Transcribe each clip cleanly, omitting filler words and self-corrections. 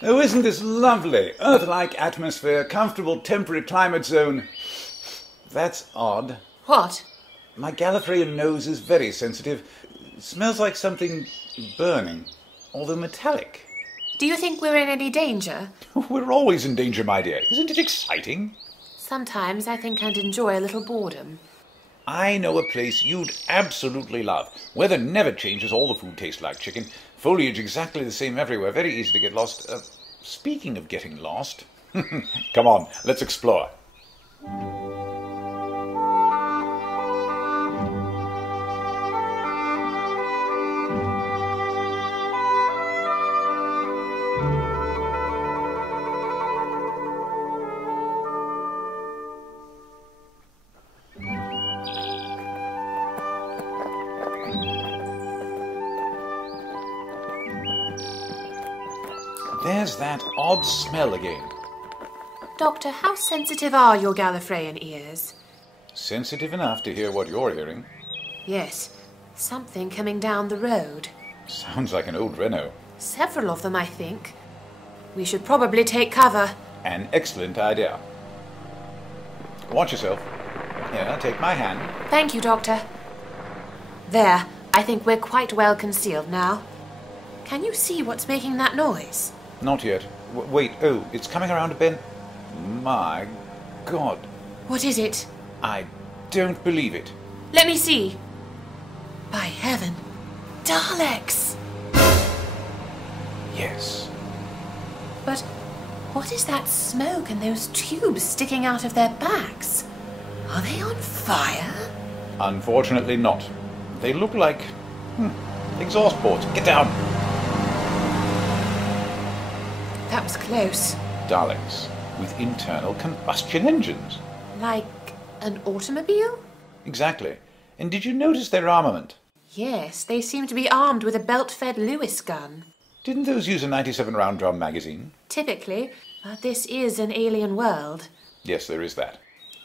Oh, isn't this lovely? Earth-like atmosphere, comfortable temperate climate zone. That's odd. What? My Gallifreyan nose is very sensitive. It smells like something burning, although metallic. Do you think we're in any danger? We're always in danger, my dear. Isn't it exciting? Sometimes I think I'd enjoy a little boredom. I know a place you'd absolutely love. Weather never changes, all the food tastes like chicken. Foliage exactly the same everywhere, very easy to get lost. Speaking of getting lost, come on, let's explore. There's that odd smell again. Doctor, how sensitive are your Gallifreyan ears? Sensitive enough to hear what you're hearing. Yes, something coming down the road. Sounds like an old Renault. Several of them, I think. We should probably take cover. An excellent idea. Watch yourself. Here, take my hand. Thank you, Doctor. There, I think we're quite well concealed now. Can you see what's making that noise? Not yet. Wait, oh, it's coming around a bend. My God. What is it? I don't believe it. Let me see. By heaven. Daleks! Yes. But what is that smoke and those tubes sticking out of their backs? Are they on fire? Unfortunately not. They look like exhaust ports. Get down. That was close. Daleks with internal combustion engines. Like an automobile? Exactly. And did you notice their armament? Yes, they seem to be armed with a belt-fed Lewis gun. Didn't those use a 97-round drum magazine? Typically, but this is an alien world. Yes, there is that.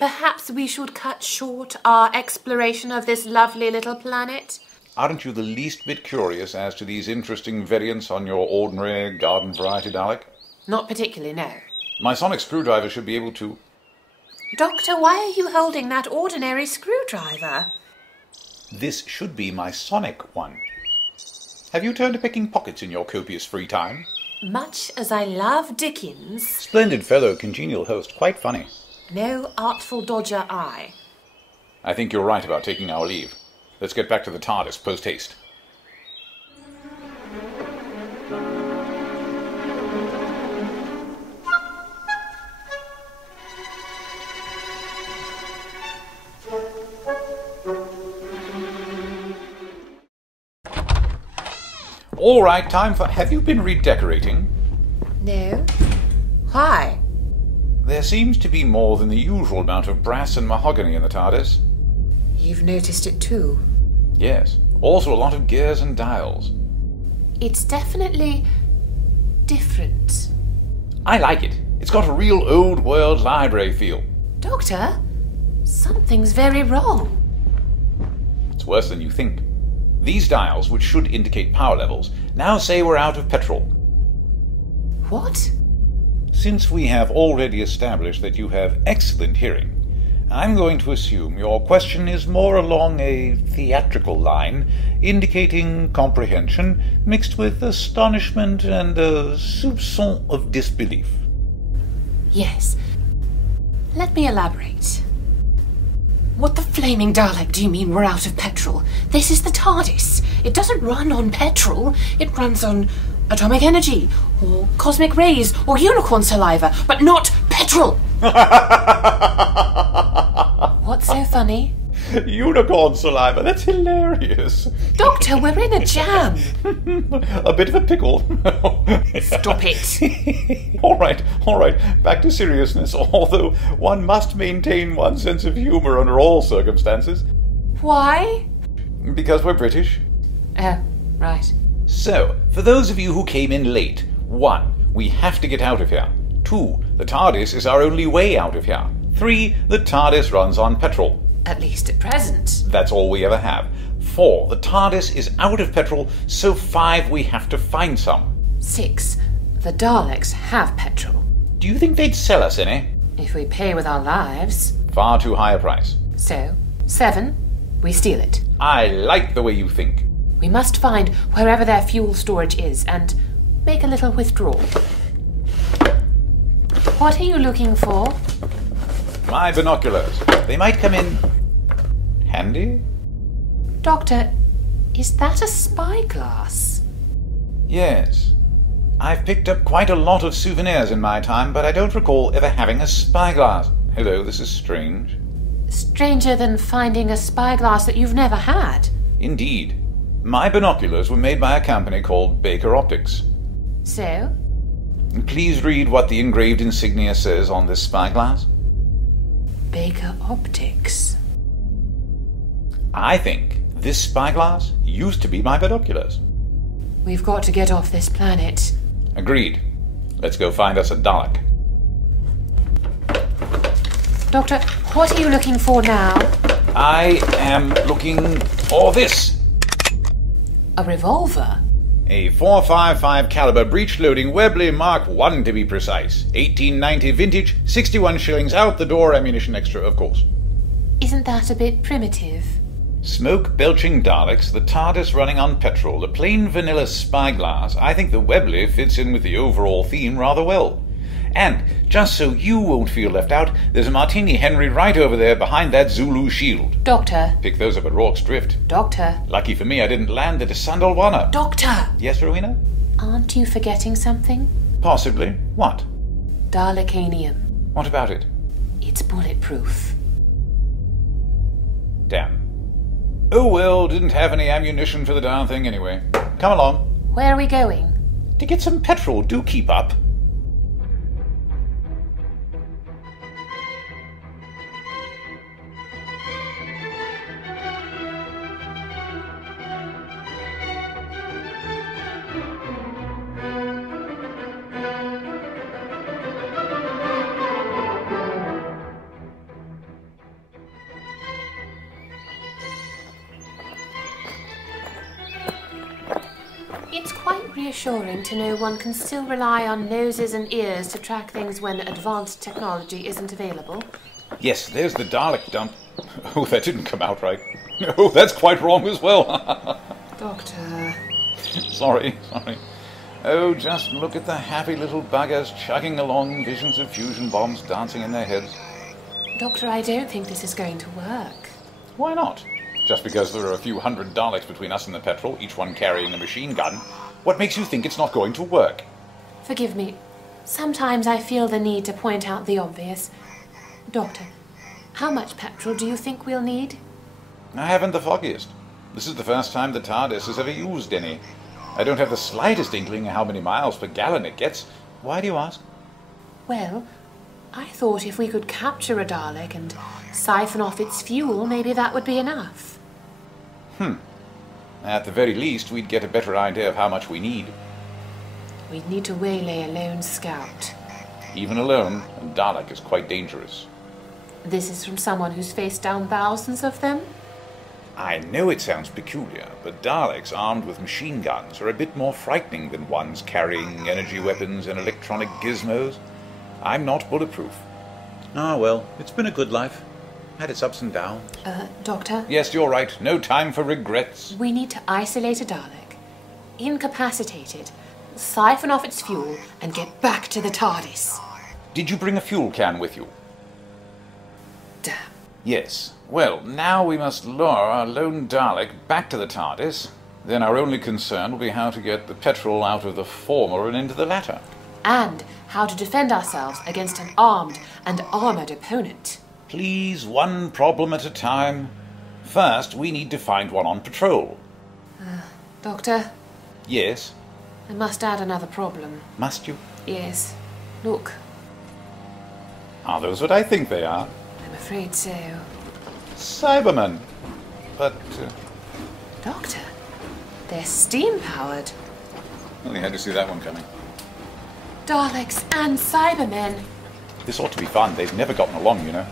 Perhaps we should cut short our exploration of this lovely little planet? Aren't you the least bit curious as to these interesting variants on your ordinary garden variety Dalek? Not particularly, no. My sonic screwdriver should be able to... Doctor, why are you holding that ordinary screwdriver? This should be my sonic one. Have you turned to picking pockets in your copious free time? Much as I love Dickens... Splendid fellow, congenial host, quite funny. No artful dodger I. I think you're right about taking our leave. Let's get back to the TARDIS post-haste. All right, time for... Have you been redecorating? No. Why? There seems to be more than the usual amount of brass and mahogany in the TARDIS. You've noticed it too. Yes. Also a lot of gears and dials. It's definitely different. I like it. It's got a real old-world library feel. Doctor, something's very wrong. It's worse than you think. These dials, which should indicate power levels, now say we're out of petrol. What? Since we have already established that you have excellent hearing, I'm going to assume your question is more along a theatrical line, indicating comprehension mixed with astonishment and a soupçon of disbelief. Yes. Let me elaborate. What the flaming Dalek do you mean we're out of petrol? This is the TARDIS. It doesn't run on petrol. It runs on atomic energy, or cosmic rays, or unicorn saliva, but not petrol! What's so funny? Unicorn saliva, that's hilarious. Doctor, we're in a jam. A bit of a pickle. Stop it. All right, back to seriousness, although one must maintain one's sense of humour under all circumstances. Why? Because we're British. Oh, right. So, for those of you who came in late, 1. We have to get out of here. 2. The TARDIS is our only way out of here. 3. The TARDIS runs on petrol. At least at present. That's all we ever have. 4. The TARDIS is out of petrol, so 5. We have to find some. 6. The Daleks have petrol. Do you think they'd sell us any? If we pay with our lives. Far too high a price. So, 7. We steal it. I like the way you think. We must find wherever their fuel storage is and make a little withdrawal. What are you looking for? My binoculars. They might come in handy? Doctor, is that a spyglass? Yes. I've picked up quite a lot of souvenirs in my time, but I don't recall ever having a spyglass. Hello, this is strange. Stranger than finding a spyglass that you've never had. Indeed. My binoculars were made by a company called Baker Optics. So? Please read what the engraved insignia says on this spyglass. Baker Optics. I think this spyglass used to be my binoculars. We've got to get off this planet. Agreed. Let's go find us a Dalek. Doctor, what are you looking for now? I am looking for this. A revolver? A .455 caliber breech-loading Webley Mark I to be precise. 1890 vintage, 61 shillings out the door, ammunition extra, of course. Isn't that a bit primitive? Smoke-belching Daleks, the TARDIS running on petrol, a plain vanilla spyglass. I think the Webley fits in with the overall theme rather well. And, just so you won't feel left out, there's a Martini Henry right over there behind that Zulu shield. Doctor. Pick those up at Rorke's Drift. Doctor. Lucky for me I didn't land at Sandalwana. Doctor! Yes, Rowena? Aren't you forgetting something? Possibly. What? Dalekanium. What about it? It's bulletproof. Damn. Oh well, didn't have any ammunition for the darn thing anyway. Come along. Where are we going? To get some petrol, do keep up. It's quite reassuring to know one can still rely on noses and ears to track things when advanced technology isn't available. Yes, there's the Dalek dump. Oh, that didn't come out right. Oh, that's quite wrong as well. Doctor. Sorry. Oh, just look at the happy little buggers chugging along, visions of fusion bombs dancing in their heads. Doctor, I don't think this is going to work. Why not? Just because there are a few hundred Daleks between us and the petrol, each one carrying a machine gun, what makes you think it's not going to work? Forgive me. Sometimes I feel the need to point out the obvious. Doctor, how much petrol do you think we'll need? I haven't the foggiest. This is the first time the TARDIS has ever used any. I don't have the slightest inkling how many miles per gallon it gets. Why do you ask? Well, I thought if we could capture a Dalek and siphon off its fuel, maybe that would be enough. At the very least, we'd get a better idea of how much we need. We'd need to waylay a lone scout. Even alone, a Dalek is quite dangerous. This is from someone who's faced down thousands of them? I know it sounds peculiar, but Daleks armed with machine guns are a bit more frightening than ones carrying energy weapons and electronic gizmos. I'm not bulletproof. Ah, well, it's been a good life. Had its ups and downs. Doctor? Yes, you're right. No time for regrets. We need to isolate a Dalek, incapacitate it, siphon off its fuel, and get back to the TARDIS. Did you bring a fuel can with you? Damn. Yes. Well, now we must lure our lone Dalek back to the TARDIS. Then our only concern will be how to get the petrol out of the former and into the latter. And how to defend ourselves against an armed and armoured opponent. Please, one problem at a time. First, we need to find one on patrol. Doctor, Yes? I must add another problem. Must you? Yes. Look, Are those what I think they are? I'm afraid so. Cybermen. But, Doctor, they're steam-powered. well, you had to see that one coming. Daleks and Cybermen. This ought to be fun. They've never gotten along, you know.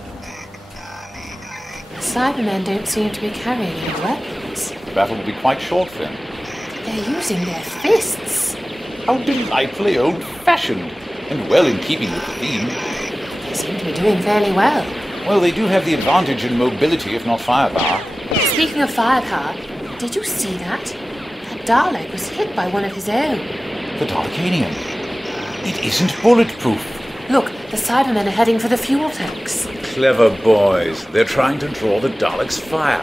The Cybermen don't seem to be carrying any weapons. The battle will be quite short then. They're using their fists. How delightfully old-fashioned, and well in keeping with the theme. They seem to be doing fairly well. Well, they do have the advantage in mobility, if not firepower. Speaking of firepower, did you see that? That Dalek was hit by one of his own. The Dalekanium. It isn't bulletproof. Look, the Cybermen are heading for the fuel tanks. Clever boys. They're trying to draw the Daleks' fire.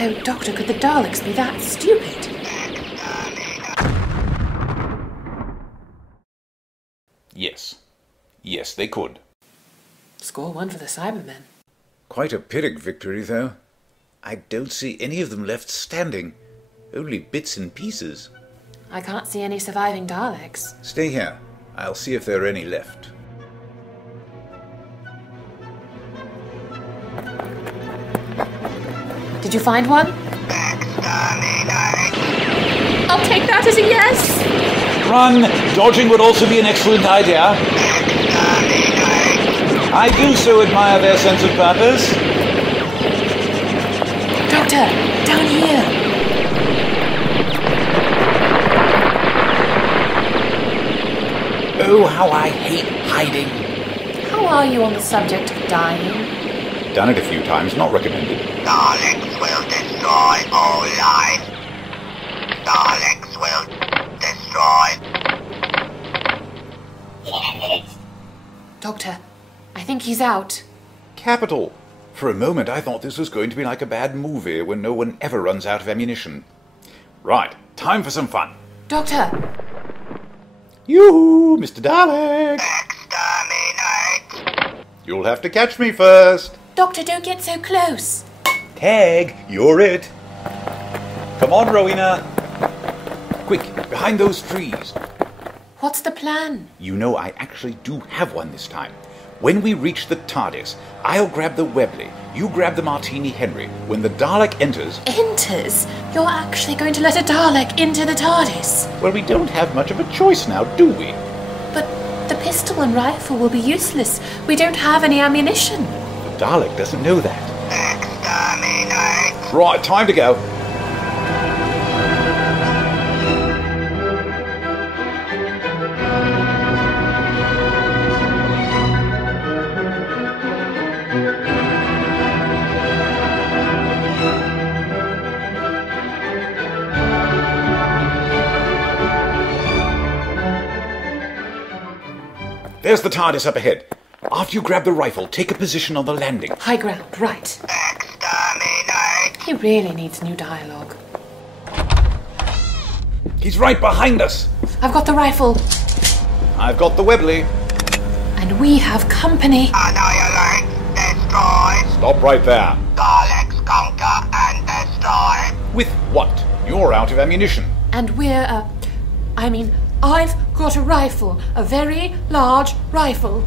Oh, Doctor, could the Daleks be that stupid? Yes. Yes, they could. Score one for the Cybermen. Quite a Pyrrhic victory, though. I don't see any of them left standing. Only bits and pieces. I can't see any surviving Daleks. Stay here. I'll see if there are any left. Did you find one? I'll take that as a yes! Run! Dodging would also be an excellent idea. I do so admire their sense of purpose. Doctor, down here! Oh, how I hate hiding. How are you on the subject of dying? Done it a few times, not recommended. Daleks will destroy all life. Daleks will destroy. Doctor, I think he's out. Capital. For a moment I thought this was going to be like a bad movie when no one ever runs out of ammunition. Right, time for some fun. Doctor! Yoo-hoo, Mr. Dalek! Exterminate. You'll have to catch me first. Doctor, don't get so close. Tag, you're it. Come on, Rowena. Quick, behind those trees. What's the plan? You know, I actually do have one this time. When we reach the TARDIS, I'll grab the Webley, you grab the Martini Henry. When the Dalek enters... Enters? You're actually going to let a Dalek into the TARDIS? Well, we don't have much of a choice now, do we? But the pistol and rifle will be useless. We don't have any ammunition. The Dalek doesn't know that. Exterminate. Right, time to go. There's the TARDIS up ahead. After you grab the rifle, take a position on the landing. High ground, right. Exterminate. He really needs new dialogue. He's right behind us. I've got the rifle. I've got the Webley. And we have company. Annihilate. Destroy. Stop right there. Daleks conquer and destroy. With what? You're out of ammunition. And we're, I've got a rifle. A very large rifle.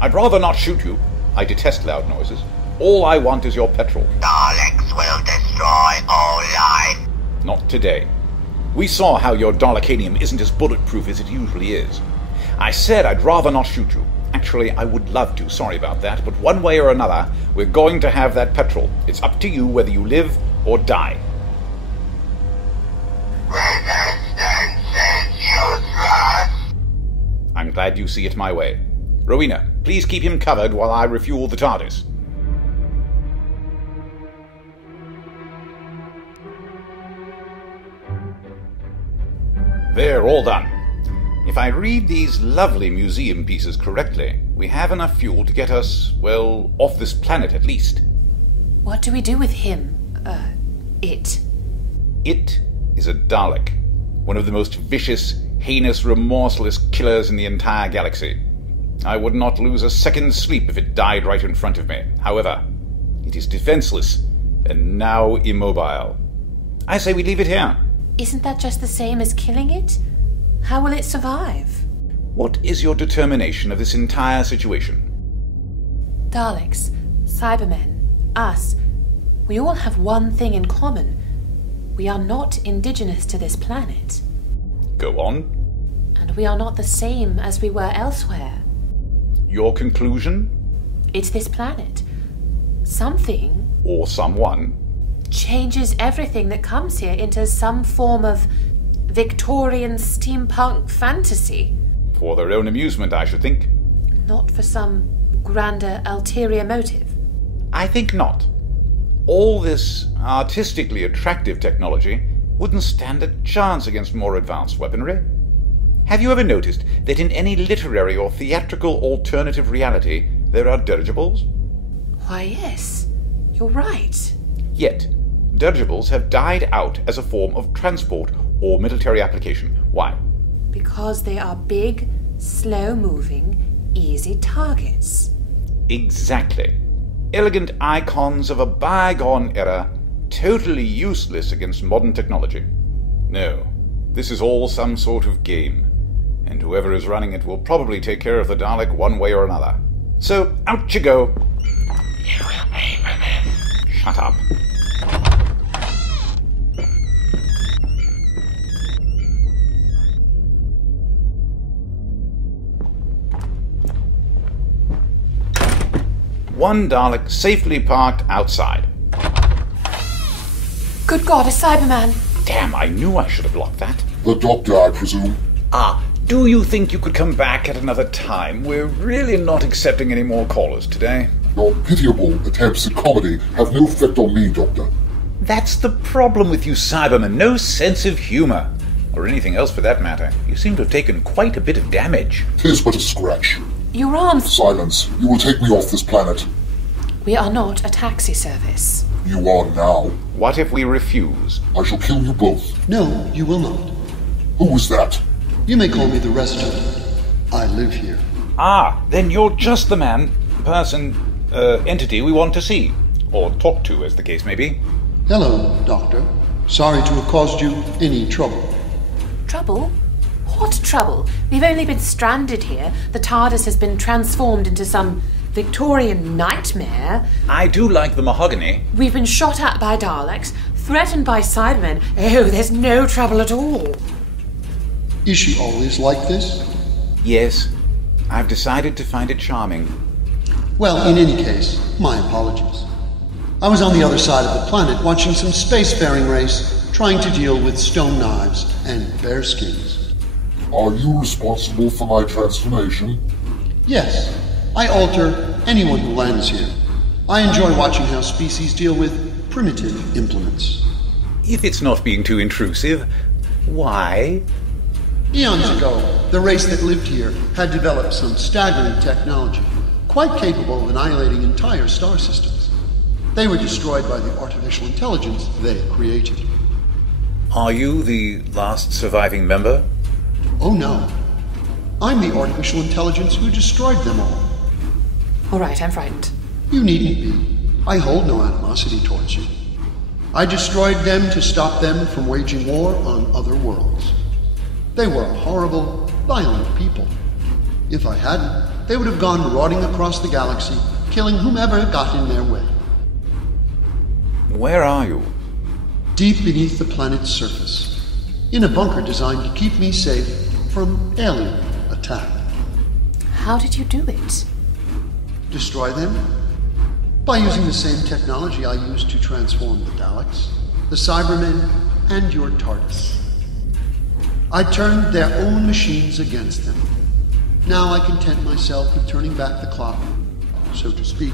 I'd rather not shoot you. I detest loud noises. All I want is your petrol. Daleks will destroy all life. Not today. We saw how your Dalekanium isn't as bulletproof as it usually is. I said I'd rather not shoot you. Actually, I would love to, sorry about that, but one way or another, we're going to have that petrol. It's up to you whether you live or die. Resistance is useless. I'm glad you see it my way. Rowena, please keep him covered while I refuel the TARDIS. They're all done. If I read these lovely museum pieces correctly, we have enough fuel to get us, well, off this planet at least. What do we do with him? It? It is a Dalek, one of the most vicious, heinous, remorseless killers in the entire galaxy. I would not lose a second's sleep if it died right in front of me. However, it is defenseless and now immobile. I say we leave it here. Isn't that just the same as killing it? How will it survive? What is your determination of this entire situation? Daleks, Cybermen, us, we all have one thing in common. We are not indigenous to this planet. Go on. And we are not the same as we were elsewhere. Your conclusion? It's this planet. Something Or someone? changes everything that comes here into some form of Victorian steampunk fantasy. For their own amusement, I should think. Not for some grander, ulterior motive. I think not. All this artistically attractive technology wouldn't stand a chance against more advanced weaponry. Have you ever noticed that in any literary or theatrical alternative reality there are dirigibles? Why, yes. You're right. Yet, dirigibles have died out as a form of transport or military application. Why? Because they are big, slow-moving, easy targets. Exactly. Elegant icons of a bygone era, totally useless against modern technology. No, this is all some sort of game, and whoever is running it will probably take care of the Dalek one way or another. So, out you go. You will pay for this. Shut up. One Dalek safely parked outside. Good God, a Cyberman! Damn, I knew I should have locked that. The doctor, I presume. Do you think you could come back at another time? We're really not accepting any more callers today. Your pitiable attempts at comedy have no effect on me, Doctor. That's the problem with you Cybermen. No sense of humor. Or anything else for that matter. You seem to have taken quite a bit of damage. 'Tis but a scratch. Your arms! Silence. You will take me off this planet. We are not a taxi service. You are now. What if we refuse? I shall kill you both. No, you will not. Who was that? You may call me the Resident. I live here. Then you're just the entity we want to see. Or talk to, as the case may be. Hello, Doctor. Sorry to have caused you any trouble. Trouble? What trouble? We've only been stranded here. The TARDIS has been transformed into some Victorian nightmare. I do like the mahogany. We've been shot at by Daleks, threatened by Cybermen. Oh, there's no trouble at all. Is she always like this? Yes, I've decided to find it charming. Well, in any case, my apologies. I was on the other side of the planet watching some spacefaring race, trying to deal with stone knives and bearskins. Are you responsible for my transformation? Yes, I alter anyone who lands here. I enjoy watching how species deal with primitive implements. If it's not being too intrusive, why? Eons ago, the race that lived here had developed some staggering technology, quite capable of annihilating entire star systems. They were destroyed by the artificial intelligence they created. Are you the last surviving member? Oh no. I'm the artificial intelligence who destroyed them all. All right, I'm frightened. You needn't be. I hold no animosity towards you. I destroyed them to stop them from waging war on other worlds. They were a horrible, violent people. If I hadn't, they would have gone marauding across the galaxy, killing whomever got in their way. Where are you? Deep beneath the planet's surface, in a bunker designed to keep me safe from alien attack. How did you do it? Destroy them? By using the same technology I used to transform the Daleks, the Cybermen, and your TARDIS. I turned their own machines against them. Now I content myself with turning back the clock, so to speak,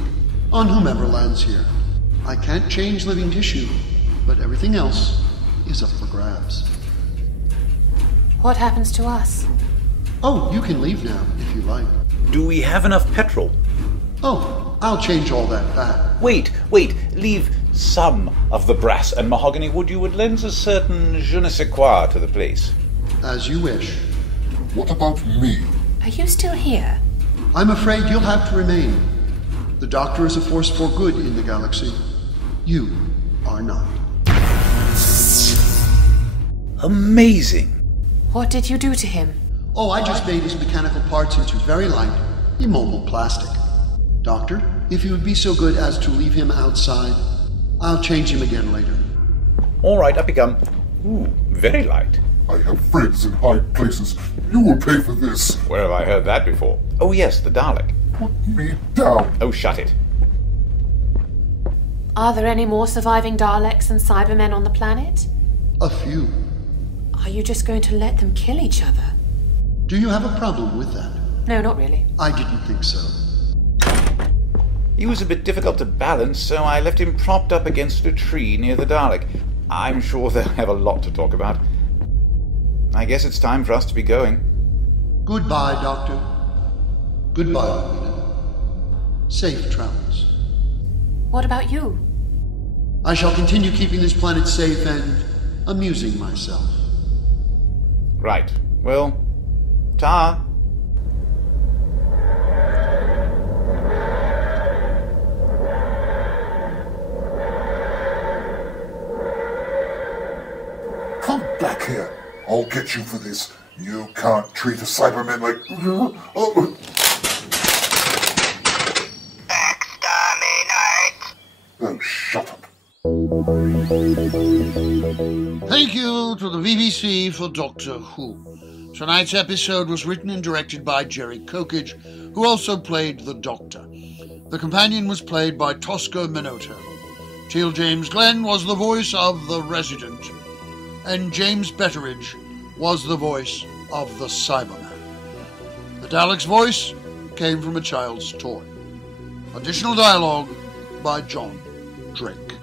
on whomever lands here. I can't change living tissue, but everything else is up for grabs. What happens to us? Oh, you can leave now, if you like. Do we have enough petrol? Oh, I'll change all that back. Wait, leave some of the brass and mahogany wood you would lends a certain je ne sais quoi to the place. As you wish. What about me? Are you still here? I'm afraid you'll have to remain. The Doctor is a force for good in the galaxy. You are not. Amazing. What did you do to him? Oh, I just made his mechanical parts into very light, immobile plastic. Doctor, if you would be so good as to leave him outside, I'll change him again later. All right, I become, very light. I have friends in high places. You will pay for this. Where have I heard that before? Oh yes, the Dalek. Put me down. Oh, shut it. Are there any more surviving Daleks and Cybermen on the planet? A few. Are you just going to let them kill each other? Do you have a problem with that? No, not really. I didn't think so. He was a bit difficult to balance, so I left him propped up against a tree near the Dalek. I'm sure they'll have a lot to talk about. I guess it's time for us to be going. Goodbye, Doctor. Goodbye, Rowena. Safe travels. What about you? I shall continue keeping this planet safe and amusing myself. Right. Well, ta. Come back here. I'll get you for this. You can't treat a Cyberman like... Oh. Exterminate! Oh, shut up. Thank you to the BBC for Doctor Who. Tonight's episode was written and directed by Jerry Kokich, who also played the Doctor. The companion was played by Tosca Minotto. Teal James Glenn was the voice of the Resident, and James Betteridge was the voice of the Cyberman. The Dalek's voice came from a child's toy. Additional dialogue by John Drake.